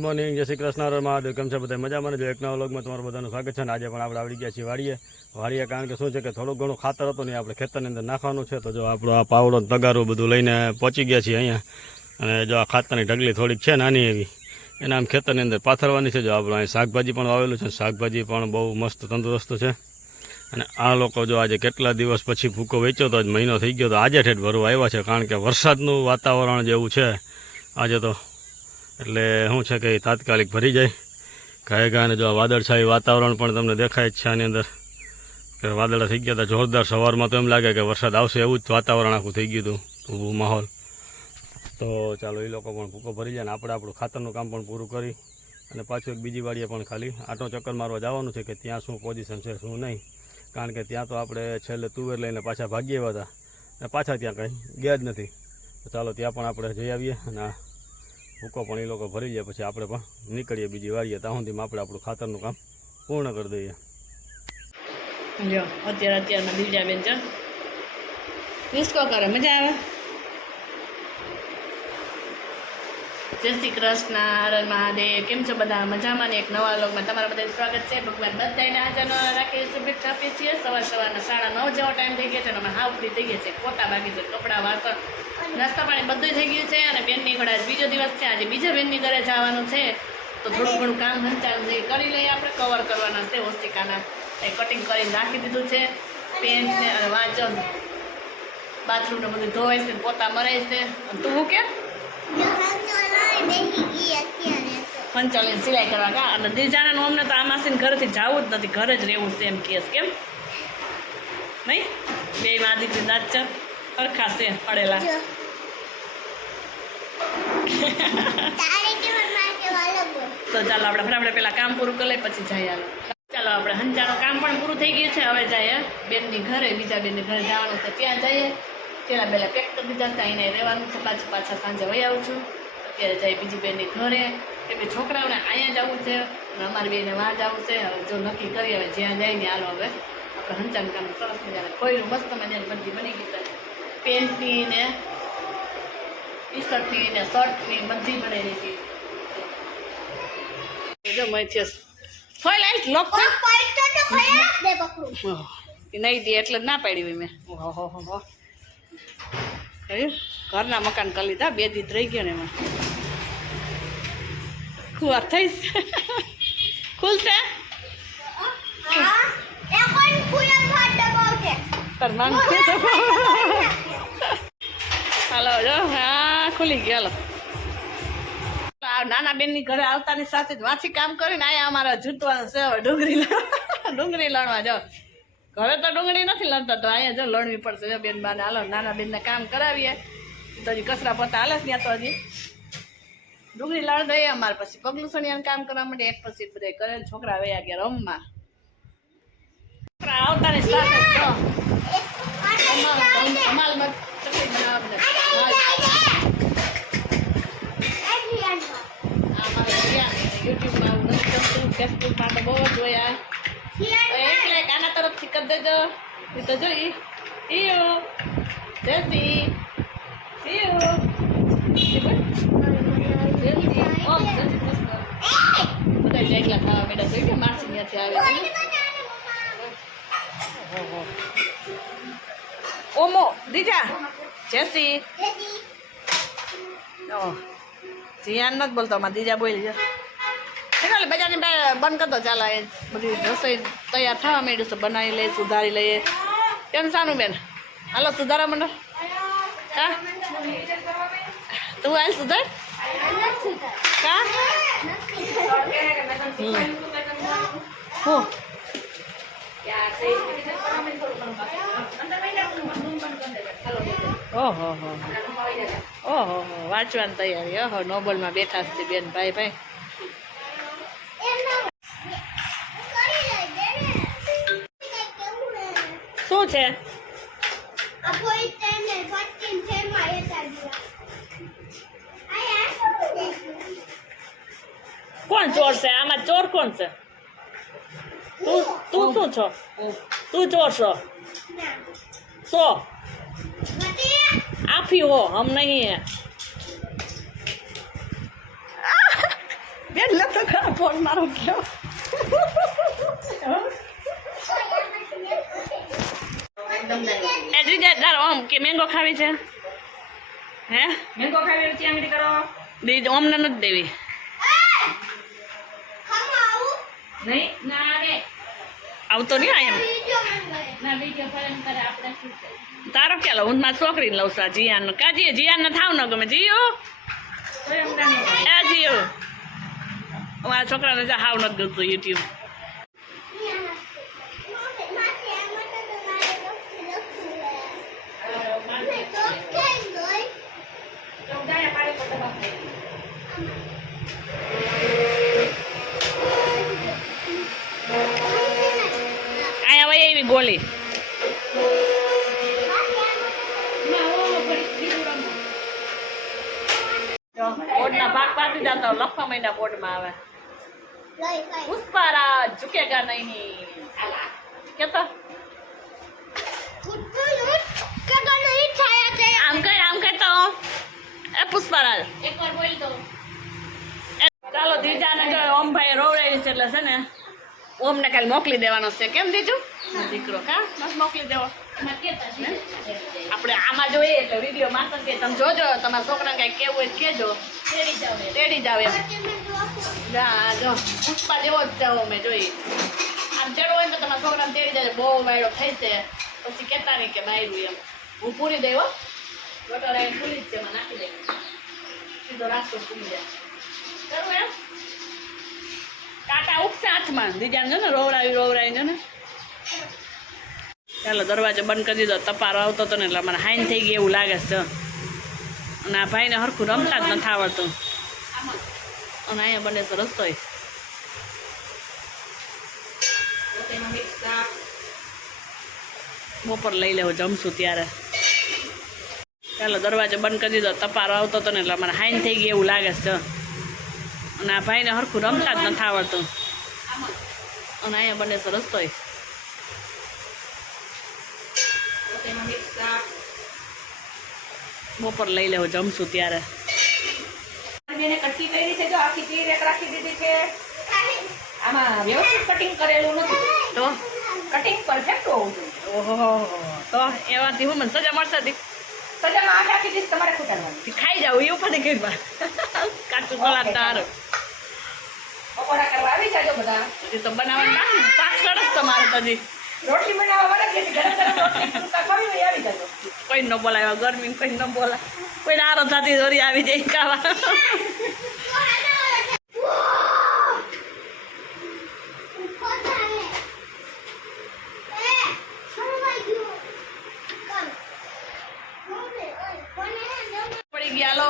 Good morning, જય શ્રી કૃષ્ણ, મહાદેવ. કેમ છે બધા મજામાં? જો એક નવા વ્લોગમાં તમારું બધાનું સ્વાગત છે. આજે પણ આપણે આવડી ગયા છીએ વાડીએ કારણ કે શું છે કે થોડું ઘણું ખાતર હતું ને આપણે ખેતરની અંદર નાખવાનું છે. તો જો આપણો આ પાવડો તગારું બધું લઈને પહોંચી ગયા છીએ અહીંયા. અને જો આ ખાતરની ઢગલી થોડીક છે નાની એવી, એના આમ ખેતરની અંદર પાથરવાની છે. જો આપણું અહીં શાકભાજી પણ વાવેલું છે, શાકભાજી પણ બહુ મસ્ત તંદુરસ્ત છે. અને આ લોકો જો આજે કેટલા દિવસ પછી ભૂકો વેચ્યો તો, આજ મહિનો થઈ ગયો, તો આજે ઠેઠ ભરવા આવ્યા છે. કારણ કે વરસાદનું વાતાવરણ જેવું છે આજે તો, એટલે શું છે કે તાત્કાલિક ભરી જાય ગાય અને જો વાદળછાયું વાતાવરણ પણ તમને દેખાય જ છે આની અંદર કે વાદળા થઈ ગયા હતા જોરદાર. સવારમાં તો એમ લાગે કે વરસાદ આવશે એવું જ વાતાવરણ આખું થઈ ગયું હતું, ઊભું માહોલ. તો ચાલો એ લોકો પણ ભૂકો ભરી જાય ને આપણે આપણું ખાતરનું કામ પણ પૂરું કરી અને પાછું એક બીજી વાડીએ પણ ખાલી આટો ચક્કર મારવા જવાનું છે કે ત્યાં શું પોઝિશન છે શું નહીં. કારણ કે ત્યાં તો આપણે છેલ્લે તુવેર લઈને પાછા ભાગી આવ્યા હતા અને પાછા ત્યાં કંઈ ગયા જ નથી. તો ચાલો ત્યાં પણ આપણે જઈ આવીએ અને ભૂકો પણ એ લોકો ભરી જાય પછી આપણે પણ નીકળીએ બીજી વારીએ. ત્યાં સુધીમાં આપણે આપણું ખાતરનું કામ પૂર્ણ કરી દઈએ. જો અત્યારમાં દિવ્યાબેન છે ડિસ્કો કરે, મજા આવે. જય શ્રી કૃષ્ણ, હર મહાદેવ. કેમ છો બધા? મજામાં ને એક નવા વ્લોગમાં તમારા બધાનું સ્વાગત છે. ભગવાન બધાને હાજર રાખી શુભેચ્છા આપીએ છીએ. સવારના 9:30 જેવો ટાઈમ થઈ ગયો છે અને અમે હાવ ફ્રી થઈ ગયા છે. પોતા બાકી છે, કપડાં, વાસણ, નાસ્તા પાણી બધું થઈ ગયું છે. અને બેનની ઘરે આજ બીજો દિવસ છે, આજે બીજા બેનની ઘરે જવાનું છે. તો થોડું ઘણું કામ હંચાણ જે કરી લઈએ, આપણે કવર કરવાના છે. ઓસ્તિકાના એ કટિંગ કરીને રાખી દીધું છે. પેન્ટને અને વાંચો બાથરૂમને બધું ધોવાય છે, પોતા મરાય છે. તું હું કે પંચાલીસ સિલાઈ કરવા કા. અને દિજાણાનું અમને તો આ માસીને ઘરેથી જવું જ નથી, ઘરે જ રહેવું છે એમ કેસ. કેમ નહીં? બે માં દીકરી નાચર સરખા છે પડેલા. તો ચાલો આપણે ફટાફટ પેલા કામ પૂરું કરી લઈએ પછી જઈએ. ચાલો આપણે હંચાનું કામ પણ પૂરું થઈ ગયું છે. હવે જઈએ બેનની ઘરે, બીજા બેનની ઘરે જવાનું છે, ત્યાં જઈએ. પેલા પેક કરી દીધા છે, અહીંયા રહેવાનું છે. પાછા સાંજે વહી આવું છું. અત્યારે જાય બીજી બેનની ઘરે, કે બે છોકરાઓને અહીંયા જવું છે અને અમારી બેને વાં જવું છે. હવે જો નક્કી કરી, હવે જ્યાં જાય ને હાલો. હવે આપણે હંચાનું કામ સરસ મજાને ખોયલું મસ્ત મજાની બધી બની ગઈ છે. પેન્ટની ને ટી શર્ટની ને શર્ટની બધી બનાવી દીધી. જો મૈથેસ ફોઈ લાઈટ લોક નહીં દે એટલે જ ના પાડી હોય મેં. ઓહો ઘરના મકાન કરી લીધા, 2 દી રહી ગયો ને એમાં. ખુવાર થઈશ ખુલશે હાલો જો હા ખુલી ગયો. નાના બેનની ઘરે આવતાની સાથે જ વાંચી કામ કરીને અહીંયા અમારે જૂટવાનું છે. હવે ડુંગળી લણવા જાઓ. ઘરે તો ડુંગળી નથી લણતા, તો અહીંયા જો લણવી પડશે. બેન બાને હાલો નાના બેનને કામ કરાવીએ. તો હજી કચરા પોતા હાલે ત્યાં તો હજી ડુંગળી લણ દઈએ અમારે. પછી પગલું સણિયાનું કામ કરવા માટે એક પછી બધા કરે. છોકરા વયા ગયા રમવા. છોકરા આવતાની સાથે જો અમાલમાં ચટણી બનાવવા યુટ્યુબમાં ફેસબુકમાં તો બહુ જ જોયા. એટલે આના તરફથી કરી દેજો. એ તો જોઈ જેસી બધા જ એકલા ખાવા બેઠા જોઈ કે માસી ત્યાંથી આવે. ઓમો દીજા જેસી જીયાન નથી બોલતો, અમારા દીજા બોલી છે. ચાલો બજારની બંધ કરતો. ચાલો એ બધી રસોઈ તૈયાર થવા માંડ્યું છે, બનાવી લઈએ, સુધારી લઈએ. કેમ સાનું બેન? હાલો સુધારા મંડળ. હા તું હાલ સુધાર કા ઓહો ઓહો વાંચવાની તૈયારી. ઓહો નોબલમાં બેઠા છે બેન ભાઈ. શું છે? કોણ ચોર છે આમાં? ચોર કોણ છે? તું શું છો? તું ચોર છો? આફી હો, હમ નહીં હે. એટલે તો ખરા ફોન મારો ગયો એ જીજા તારો આમ કે મેંગો ખાવી છે હે મેંગો ખાવી છે આંગળી કરો દીજ ઓમને નથી દેવી નહીં ના રે આવતો નહીં આ એમ ના બીજો ફરમ કરે આપણે શું છે તારો ક્યાં લઉં હું મારી છોકરીને લઉં છું આ જીયાન કાજી જીયાન ને થાવ ન ગમે જીયો તો એમ ના એ જીયો મારા છોકરાને જા હાવ નથી ગમતું યુટ્યુબ તો ગાયા પાડે તો દબા અહીંયા વહી એવી ગોલી ના ઓ પડી દીધું રમો બોર્ડના ભાગ પાડી જતો લખવા માંડ્યા બોર્ડમાં આવે પુષ્પારાજ ઝુકેગા નહીં કેતો આમ કઈ તો એ પુષ્પારાજ એકવાર બોલ દો ચાલો દીજાને જો ઓમભાઈ રોવડાવી છે એટલે છે ને ઓમને કાલે મોકલી દેવાનો છે કેમ દીજુ દીકરો કા બસ મોકલી દેવો એમાં કેતા છે આપણે આમાં જોઈએ એટલે વિડીયો માસ્ટર કે તમે જોજો તમારા છોકરાને કાંઈ કેવું હોય તો કહેજો તેડી જાવ તેડી જાવ એમ ના જો પુષ્પા જેવો જ જાવ મેં જોઈ આમ ચડવો હોય ને તો તમારા છોકરાને તેડી જાય બહુ વાયડો થઈ છે પછી કહેતા નહીં કે માર્યું એમ હું પૂરી દઈ હો વોટર આવીને પૂરી જ છે એમાં નાખી દઈ સીધો રાસ્તો પૂરી જાય કરવું એમ કાંટા ઉગશે હાથમાં દીજાને ને રોવડાવીને ને ચાલો દરવાજો બંધ કરી દીધો તપારો આવતો હતો ને એટલે મને હાઈન થઈ ગઈ એવું લાગે છે અને આ ભાઈને હરખું રમતા જ નથી આવડતું અને અહીંયા બને તો રસ્તોય તેમાં મિક્સ શાક બપોર લઈ લેવું જમશું ત્યારે ચાલો દરવાજો બંધ કરી દીધો તપારો આવતો હતો ને એટલે મને હાઈન થઈ ગઈ એવું લાગે છે અને આ ભાઈને હરખું રમતા જ નથી આવડતું અને અહીંયા બને તો રસ્તોય તેમાં મિક્સ શાક બપોર લઈ લેવું જમશું ત્યારે મેને કટકી કરી છે જો આખી તીર એક રાખી દીધી છે આમાં વ્યવસ્થિત કટિંગ કરેલું નથી તો કટિંગ પરફેક્ટ હોવું જોઈએ ઓહો તો એવાથી હું મને સજા મળશે હતી સજામાં આઠ રાખી દઈશ તમારે ખૂટાડવાનું ખાઈ જાવ એવું પણ કઈ કાચું ગળા તાર પકોડા કરવા આવી જાજો બધા હજી તો બનાવવાનું શાક સરસ તમારે તો હજી રોટલી બનાવવા વાળા છે ગરમ ગરમ રોટલી ચૂકા ખાવી હોય આવી જાજો કોઈ ન બોલાય ગરમી કોઈ ન બોલાય કોઈ આરો થતી દોરી આવી જાય ખાવા પડી ગયા લો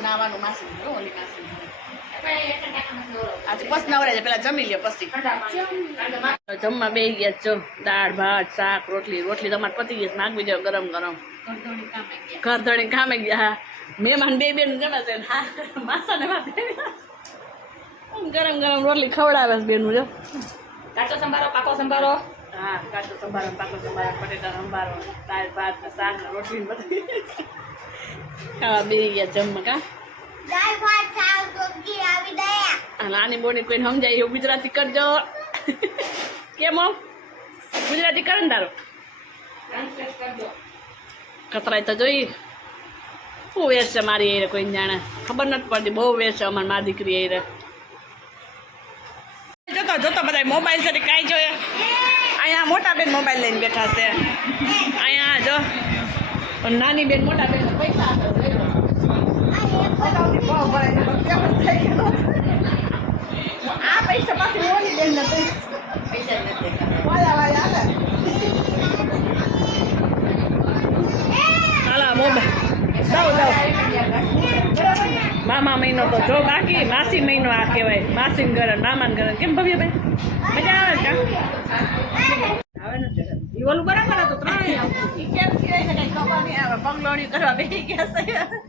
નાવાનું માસી ઓલી માસી આજે પછી નવરાય છે પેલા જમી લ્યો પછી જમવા બે ગયા છો દાળ ભાત શાક રોટલી તમારે પતી ગઈ નાખવી જાવ ગરમ ગરમ ઘર ધણી કામે ગયા મહેમાન બે બેન જમે છે હા માસા ને ગરમ ગરમ રોટલી ખવડાવે છે બેનું જો કાચો સંભારો પાકો સંભારો હા કાચો સંભારો પાકો સંભારો બટેટા સંભારો દાળ ભાત ને શાક ને રોટલી બધી ખાવા બે ગયા જમવા કા નાની બોની કોઈને સમજાય એવું ગુજરાતી કરજો કેમ હો ગુજરાતી કરે ને તારો ટ્રાન્સલેટ કરજો કતરાય તો જોઈ શું વેર છે મારી એ કોઈ જાણે ખબર નથી પડતી બહુ વેર છે અમારી મા દીકરી એ જોતો જોતો બધા મોબાઈલ સાથે કાંઈ જોઈએ અહીંયા મોટા બેન મોબાઈલ લઈને બેઠા છે અહીંયા જો નાની બેન મોટા બેન પૈસા આપે આ પૈસા પાછી ઓલી બેન ને પૈસા નથી હાલા મોબાઈલ મામા મહિનો તો જો બાકી માસી મહિનો આ કહેવાય માસી ઘરે મામાને ઘરે કેમ ભવ્યભાઈ મજા આવે કા આવે ને ઈ ઓલું બરાબર હતું ત્રણેય આવતું કેમ કહેવાય છે કઈ ખબર નહીં આવે બંગલોણી કરવા બેસી ગયા છે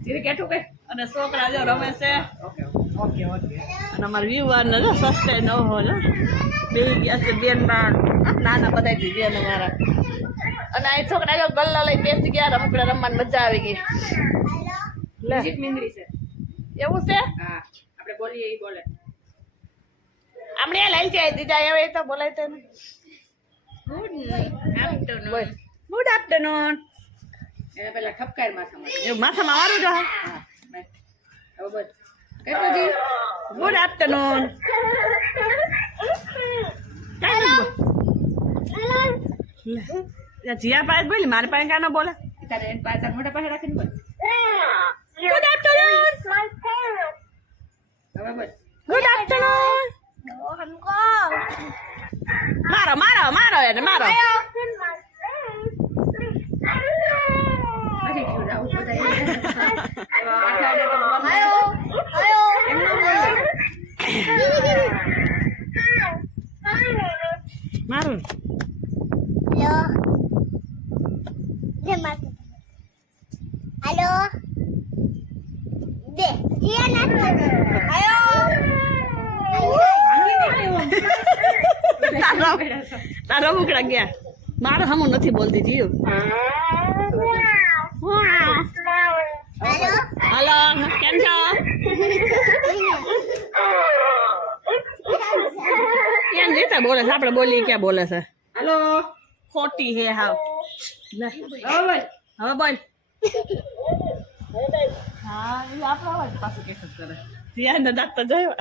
ધીરે કેઠું કઈ અને છોકરા જો રમે છે ઓકે ઓકે ઓકે અને અમારા વ્યુઅર ને જો સબસ્ક્રાઈબ ન હોય બેસી ગયા છે બેન બાર નાના બધાથી બેન અમારા અને આ છોકરા જો ગલ્લા લઈને બેસી ગયા રમકડા રમવાની મજા આવી ગઈ લે મીંદરી છે એવું છે હા આપણે બોલીએ ઈ બોલે આપણે લઈ જાય દીધા હવે તો બોલાય તો ગુડ આફ્ટરનૂન એને પેલા ઠપકાર માથામાં એવું માથામાં વાળું જો હા બસ. હવે બોલ કેટલું જી ગુડ આફ્ટરનૂન જીયા પાસે બોલી મારી પાસે કાનો બોલે તારે એને પાસે તારા મોઢા પાસે રાખીને બોલ ગુડ આફ્ટરનૂન હવે બોલ ગુડ આફ્ટરનૂન મારો મારો મારો એને મારો નથી ગયું રાહુલ બધા એવા અઠવાડિયે તો બોલ એમ ન બોલ મારું Halo. Deh, dia nak. Ayo. તારા મુકડા ગયા મારે હમું નથી બોલતી જીવ Halo. હાલો કેમ છો એમ રીતે બોલે છે આપણે બોલીએ ક્યાં બોલે છે હાલો ખોટી હે હાવ લે હવે બોલ હવે બોલ હા એ આપણો અવાજ પાછું કેસ કરે ધ્યાન ને દાંત તો જોયો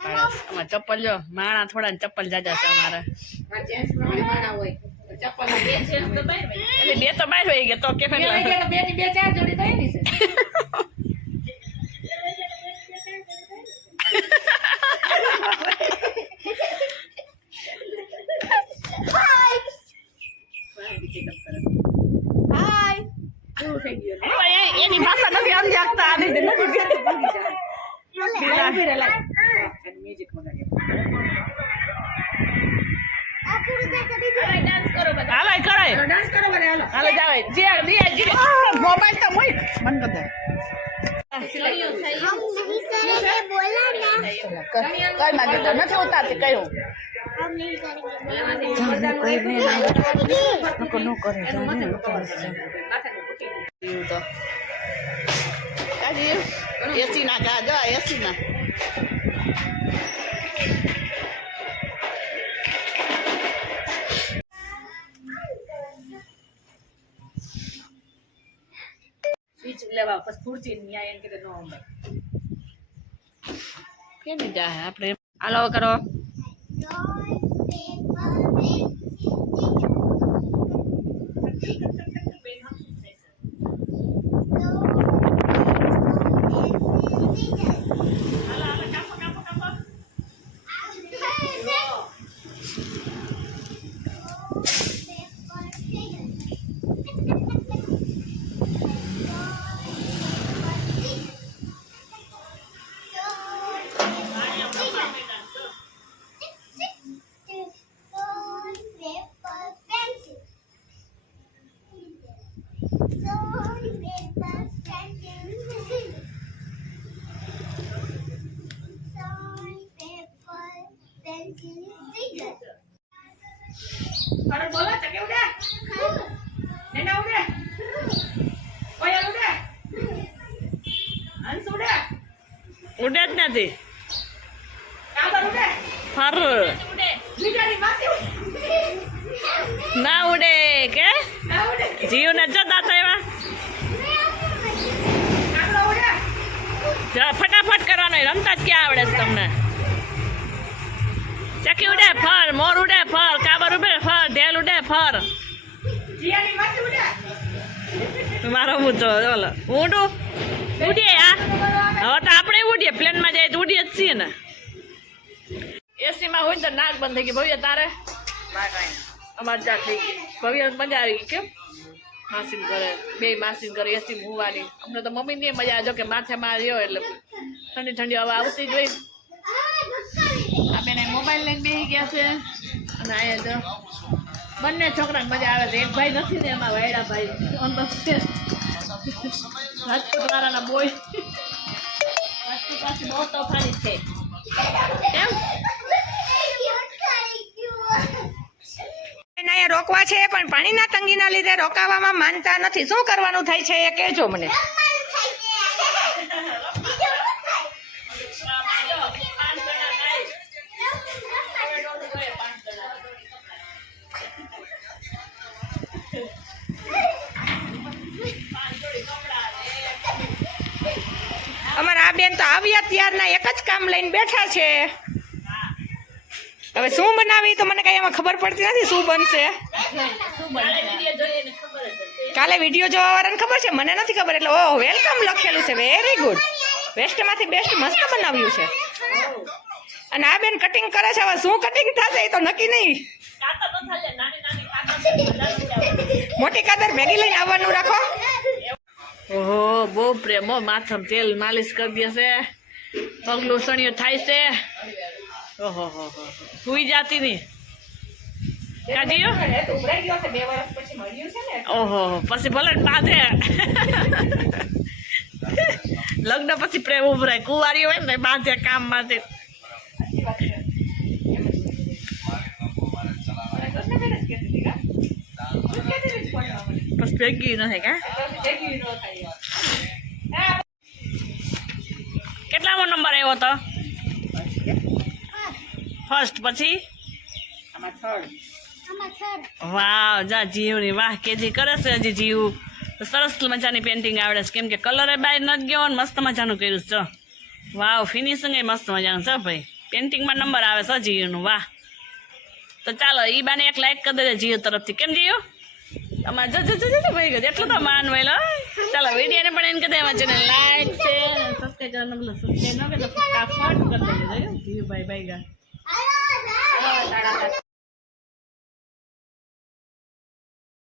આમાં ચપ્પલ જો માણા થોડા ને ચપ્પલ જાજા છે અમારે આ જેન્ટ્સ પ્રમાણે માણા હોય ચપ્પલ બે જેન્ટ્સ તો બાય હોય એટલે બે તો બહાર હોય ગયા તો કે બે વાગ્યા તો બે ની બે ચાર જોડી તો એની છે Hai. કેવું થઈ ગયું પણ એની ભાષા નથી સમજાવતા આની નથી મ્યુઝિક વગાડે Aku udah tadi dia. Dance કરો બધા હાલો કરાય હાલો ડાન્સ કરો બધા હાલો હાલો જાવે જે દિયા જે મોબાઈલ તો મોઈ બંધ કર દે हम नहीं करेंगे बोला ना. કઈ માં દીધો નથી ઉતારતી કયું हम नहीं करेंगे. નો કરે એવું તો કાજી એસી ના કા જો એસી ના સ્વિચ લેવા પછી ખુરચી ન્યાય એમ કે નો અંદર કેની જા આપણે હાલો કરો અરે બોલો ચકે ઉડે નેના ઉડે ઓય ઉડે અંશ ઉડે ઉડે જ નથી કાબર ઉડે ફર ઉડે લીડાની માસી ના ઉડે કે ના ઉડે જીવ ને જતા થયા કાબરો ઉડે ફટાફટ કરવાનો રમતા જ ક્યાં આવડે છે તમને ચકી ઉડે ફર મોર ઉડે ફર કાબર ઉડે ફર ઢેલ ઉડે ફર જીયાની માસી ઉડે મારો મૂચો બોલો ઉડું ઉડીએ આ હવે તો આપણે ઉડીએ પ્લેનમાં જાય તો ઉડીએ જ છીએ ને એસીમાં હોય તો નાક બંધ થઈ ગઈ ભવ્ય તારે અમારે જા થઈ ગઈ ભવ્ય મજા આવી ગઈ કેમ માસીન કરે બે માસીન કરે એસી હોવાની અમને તો મમ્મી ની મજા જો કે માથે માં રહ્યો એટલે ઠંડી ઠંડી હવા આવતી જ હોય આ બેને મોબાઈલ લઈને બેસી ગયા છે અને અહીંયા જો બંને છોકરાને મજા આવે છે એક ભાઈ નથી ને એમાં વાયડા ભાઈ અંદર છે રાજકોટ વાળાના બોય રાજકોટ પાસે બહુ તોફાની છે કેમ અહીંયા રોકવા છે પણ પાણીના તંગીના લીધે રોકાવામાં માનતા નથી શું કરવાનું થાય છે એ કહેજો મને આવ્યા ત્યારના એક જ કામ લઈને બેઠા છે. હવે શું બનાવી તો મને કઈ એમાં ખબર પડતી નથી શું બનશે. કાલે વિડીયો જોવા વાળાને ખબર છે, મને નથી ખબર. એટલે ઓહ, વેલકમ લખેલું છે. Very good. બેસ્ટમાંથી બેસ્ટ મસ્ત બનાવ્યું છે. અને આ બેન કટિંગ કરે છે. હવે શું કટિંગ થશે એ તો નક્કી નહીં. મોટી કાદર ભેગી લઈને આવવાનું રાખો. ઓહો, બહુ પ્રેમ. માથામાં તેલ માલિશ કરી દે છે, પગલું સણિયું થાય છે. ઓહો હો હો, સુઈ જાતી નહીં કાઢીયો. ઉભરાઈ ગયો છે 2 વર્ષ પછી મળ્યું છે ને. ઓહો, પછી ભલે ને બાંધે. લગ્ન પછી પ્રેમ ઉભરાય. કુંવારી હોય ને બાંધે કામ બાંધે. સાચી વાત છે. કૃષ્ણબેન જ કહેતી હતી, કા? તું જ કહેતી હતી ફોનમાં મને. પછી ભેગી નથી કા. ભેગી ન થાય. કેટલામો નંબર આવ્યો હતો? ફર્સ્ટ. પછી આમાં થર્ડ. વાવ, જા જીવની વાહ કેજી કરે છે હજી જીવ. તો સરસ મજાની પેન્ટિંગ આવડે છે, કેમ કે કલર એ બહાર નથી ગયો ને મસ્ત મજાનું કર્યું છે. વાવ, ફિનિશિંગ એ મસ્ત મજાનું છે ભાઈ. પેન્ટિંગમાં નંબર આવે છે જીવનું. વાહ. તો ચાલો ઈ બાને એક લાઈક કરી દેજો જીવ તરફથી. કેમ જીવ? અમારે જો ભાઈ ગયો એટલું તો માન વહેલો. ચાલો વિડીયોને પણ એને કહી દે એમાં ચેનલ લાઈક છે સબસ્ક્રાઈબ કરવાનું. સબસ્ક્રાઈબ ન કરે તો ફટાફટ કરી દેજો. જીવ ભાઈ ગયા.